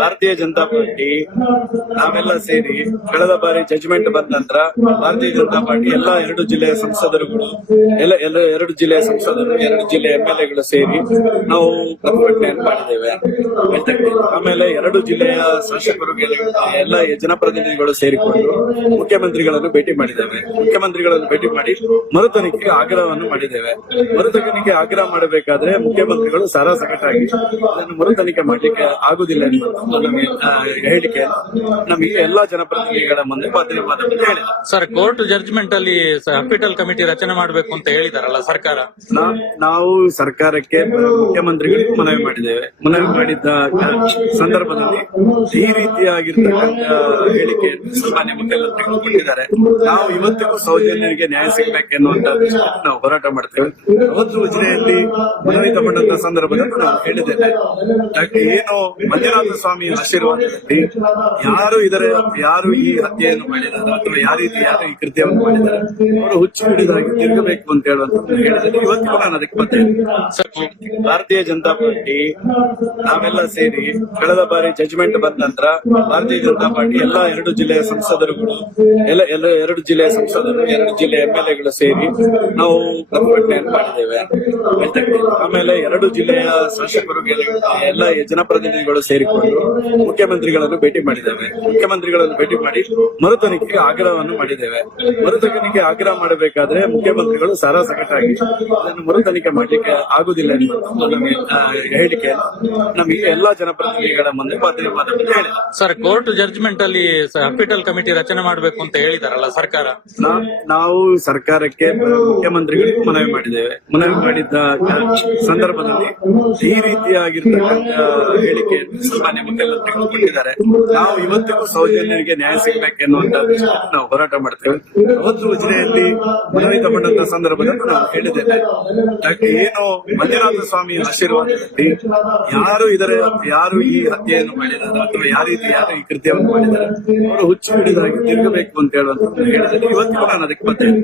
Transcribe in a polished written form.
ಭಾರತೀಯ ಜನತಾ ಪಾರ್ಟಿ ನಾವೆಲ್ಲ ಸೇರಿ ಕಳೆದ ಬಾರಿ ಜಜ್ಮೆಂಟ್ ಬಂದ ನಂತರ ಭಾರತೀಯ ಜನತಾ ಪಾರ್ಟಿ ಎಲ್ಲಾ 2 ಜಿಲ್ಲೆಯ ಸಂಸದರುಗಳು ಎಲ್ಲ 2 ಜಿಲ್ಲೆಯ ಸಂಸದರು 2 ಜಿಲ್ಲೆಯ MLA ಸೇರಿ ನಾವು ಪ್ರತಿಭಟನೆಯನ್ನು ಮಾಡಿದ್ದೇವೆ. ಆಮೇಲೆ 2 ಜಿಲ್ಲೆಯ ಶಾಸಕರು ಎಲ್ಲ ಜನಪ್ರತಿನಿಧಿಗಳು ಸೇರಿಕೊಂಡು ಮುಖ್ಯಮಂತ್ರಿಗಳನ್ನು ಭೇಟಿ ಮಾಡಿದ್ದೇವೆ. ಮುಖ್ಯಮಂತ್ರಿಗಳನ್ನು ಭೇಟಿ ಮಾಡಿ ಮರುತನಿಖೆಗೆ ಆಗ್ರಹವನ್ನು ಮಾಡಿದ್ದೇವೆ. ಮರುತನಿಖೆ ಆಗ್ರಹ ಮಾಡಬೇಕಾದ್ರೆ ಮುಖ್ಯಮಂತ್ರಿಗಳು ಸಾರಾಸಗಟಾಗಿ ಅದನ್ನು ಮರುತನಿಖೆ ಮಾಡಲಿಕ್ಕೆ ಆಗುದಿಲ್ಲ ಹೇಳಿಕೆಯನ್ನು ನಮಗೆ ಎಲ್ಲಾ ಜನಪ್ರತಿನಿಧಿಗಳ ಮುಂದೆ ಮಾಧ್ಯಮದಲ್ಲಿ ಹೇಳಿದೆ. ಸರ್, ಕೋರ್ಟ್ ಜಡ್ಜ್ಮೆಂಟ್ ಅಲ್ಲಿ ಹಾಸ್ಪಿಟಲ್ ಕಮಿಟಿ ರಚನೆ ಮಾಡಬೇಕು ಅಂತ ಹೇಳಿದಾರಲ್ಲ ಸರ್ಕಾರ. ನಾವು ಸರ್ಕಾರಕ್ಕೆ ಮುಖ್ಯಮಂತ್ರಿಗಳಿಗೂ ಮನವಿ ಮಾಡಿದ್ದೇವೆ. ಮನವಿ ಮಾಡಿದ್ದ ಸಂದರ್ಭದಲ್ಲಿ ಈ ರೀತಿಯಾಗಿರ್ತಕ್ಕಂಥ ಹೇಳಿಕೆಯನ್ನು ಸಾಮಾನ್ಯ ಮುಖ್ಯಮಂತ್ರಿಗಳು ಕೊಟ್ಟಿದ್ದಾರೆ. ನಾವು ಇವತ್ತಿಗೂ ಸೌಜನ್ಯರಿಗೆ ನ್ಯಾಯ ಸಿಗಬೇಕೆನ್ನುವಂತ ನಾವು ಹೋರಾಟ ಮಾಡ್ತೇವೆ. ಅವತ್ತು ಉಜಿರೆಯಲ್ಲಿ ಮನವಿ ತಗೊಂಡಂತ ಸಂದರ್ಭದಲ್ಲಿ ನಾವು ಹೇಳಿದ್ದೇವೆ, ಏನು ಮಂಜುನಾಥ ಸ್ವಾಮಿ ಆಶೀರ್ವಾದದಲ್ಲಿ ಯಾರು ಈ ಹತ್ಯೆಯನ್ನು ಮಾಡಿದ್ದಾರೆ ಅಥವಾ ಯಾರು ಈ ಕೃತ್ಯವನ್ನು ಮಾಡಿದ್ದಾರೆ ಅವರು ಹುಚ್ಚು ಹಿಡಿದಾಗಿ ತಿರುಗಬೇಕು ಅಂತ ಹೇಳುವಂತ ಹೇಳಿದರೆ ಇವತ್ತಿಗೂ ನಾನು ಅದಕ್ಕೆ ಬರ್ತೇನೆ. ಭಾರತೀಯ ಜನತಾ ಪಾರ್ಟಿ ನಾವೆಲ್ಲ ಸೇರಿ ಕಳೆದ ಬಾರಿ ಜಜ್ಮೆಂಟ್ ಬಂದ ನಂತರ ಭಾರತೀಯ ಜನತಾ ಪಾರ್ಟಿ ಎಲ್ಲಾ 2 ಜಿಲ್ಲೆಯ ಸಂಸದರುಗಳು ಎಲ್ಲ 2 ಜಿಲ್ಲೆಯ ಸಂಸದರು 2 ಜಿಲ್ಲೆಯ MLA ಸೇರಿ ನಾವು ಪ್ರತಿಭಟನೆಯನ್ನು ಮಾಡಿದ್ದೇವೆ. ಆಮೇಲೆ 2 ಜಿಲ್ಲೆಯ ಶಾಸಕರು ಎಲ್ಲ ಜನಪ್ರತಿನಿಧಿಗಳು ಸೇರಿಕೊಂಡು ಮುಖ್ಯಮಂತ್ರಿಗಳನ್ನು ಭೇಟಿ ಮಾಡಿದ್ದೇವೆ. ಮುಖ್ಯಮಂತ್ರಿಗಳನ್ನು ಭೇಟಿ ಮಾಡಿ ಮರುತನಿಖೆಗೆ ಆಗ್ರಹವನ್ನು ಮಾಡಿದ್ದೇವೆ. ಮರುತನಿಖೆ ಆಗ್ರಹ ಮಾಡಬೇಕಾದ್ರೆ ಮುಖ್ಯಮಂತ್ರಿಗಳು ಸಾರಾಸಗಟಾಗಿ ಅದನ್ನು ಮರುತನಿಖೆ ಮಾಡಲಿಕ್ಕೆ ಆಗುದಿಲ್ಲ ಹೇಳಿಕೆಯನ್ನು ನಮಗೆ ಎಲ್ಲಾ ಜನಪ್ರತಿನಿಧಿಗಳ ಮುಂದೆ ಮಾಧ್ಯಮದಲ್ಲಿ ಹೇಳಿದೆ. ಸರ್, ಕೋರ್ಟ್ ಜಡ್ಜ್ಮೆಂಟ್ ಅಲ್ಲಿ ಹಾಸ್ಪಿಟಲ್ ಕಮಿಟಿ ರಚನೆ ಮಾಡಬೇಕು ಅಂತ ಹೇಳಿದಾರಲ್ಲ ಸರ್ಕಾರ. ನಾವು ಸರ್ಕಾರಕ್ಕೆ ಮುಖ್ಯಮಂತ್ರಿಗಳಿಗೂ ಮನವಿ ಮಾಡಿದ್ದೇವೆ. ಮನವಿ ಮಾಡಿದ್ದ ಸಂದರ್ಭದಲ್ಲಿ ಈ ರೀತಿಯಾಗಿರ್ತಕ್ಕಂಥ ಹೇಳಿಕೆಯನ್ನು ಸಾಮಾನ್ಯ ಮುಖ್ಯಮಂತ್ರಿಗಳು ಕೊಟ್ಟಿದ್ದಾರೆ. ನಾವು ಇವತ್ತಿಗೂ ಸೌಜನ್ಯರಿಗೆ ನ್ಯಾಯ ಸಿಗಬೇಕೆನ್ನುವಂತ ನಾವು ಹೋರಾಟ ಮಾಡ್ತೇವೆ. ಅವತ್ತು ಉಜಿರೆಯಲ್ಲಿ ಮನವಿ ತಗೊಂಡಂತ ಸಂದರ್ಭದಲ್ಲಿ ನಾವು ಹೇಳಿದ್ದೇವೆ, ಏನು ಮಂಜುನಾಥ ಸ್ವಾಮಿ ಆಶೀರ್ವಾದದಲ್ಲಿ ಯಾರು ಈ ಹತ್ಯೆಯನ್ನು ಮಾಡಿದ್ದಾರೆ ಅಥವಾ ಯಾರು ಈ ಕೃತ್ಯವನ್ನು ಮಾಡಿದ್ದಾರೆ ಅವರು ಹುಚ್ಚು ಹಿಡಿದಾಗಿ ತಿರುಗಬೇಕು ಅಂತ ಹೇಳುವಂತ ಹೇಳಿದರೆ ಇವತ್ತಿಗೂ ನಾನು ಅದಕ್ಕೆ ಬರ್ತೇನೆ.